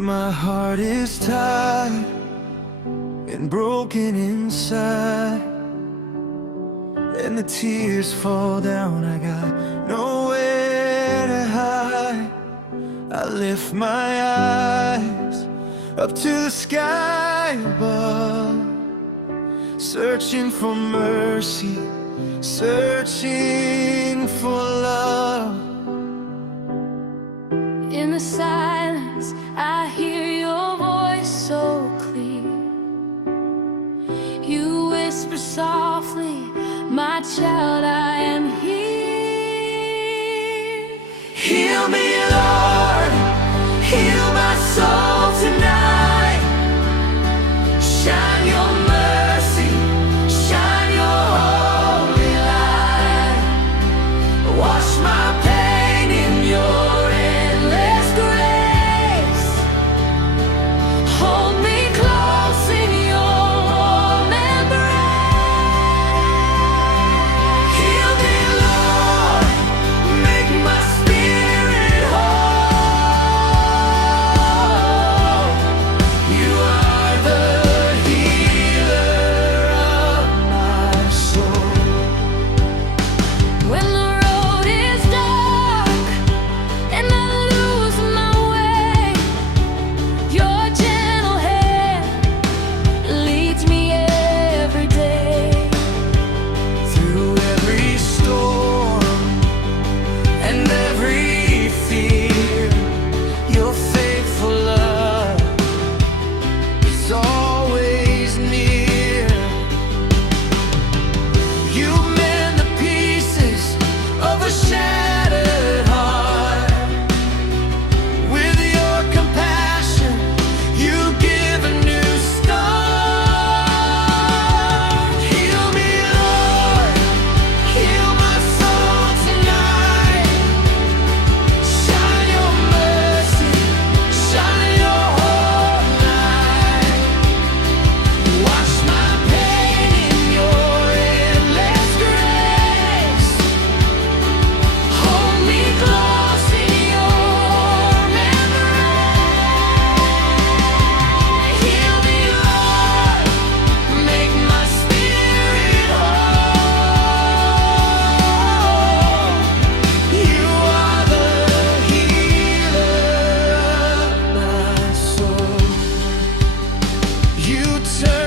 My heart is tired and broken inside, and the tears fall down. I got nowhere to hide. I lift my eyes up to the sky above, searching for mercy, searching for love. In the silence, I hear your voice so clear. You whisper softly, my child, I am here. Heal me, Lord, heal my soul tonight. Shine your mercy, shine your holy light. Wash my pain in your endless grace. Hold me close in your warm embrace. Heal me, Lord, make my spirit whole. You are the healer of my soul. When the road is dark and I lose my way, your gentle hand leads me every day. Through every storm and every fear, your faithful love is always near. You mend the pieces of a shattered heart. With your compassion, you give a new start. Heal me, Lord, heal my soul tonight. Shine your mercy, shine your holy light. Wash my pain in your endless grace. Hold me close in your embrace. Heal me, Lord, make my spirit whole. You are the healer of my soul. You turn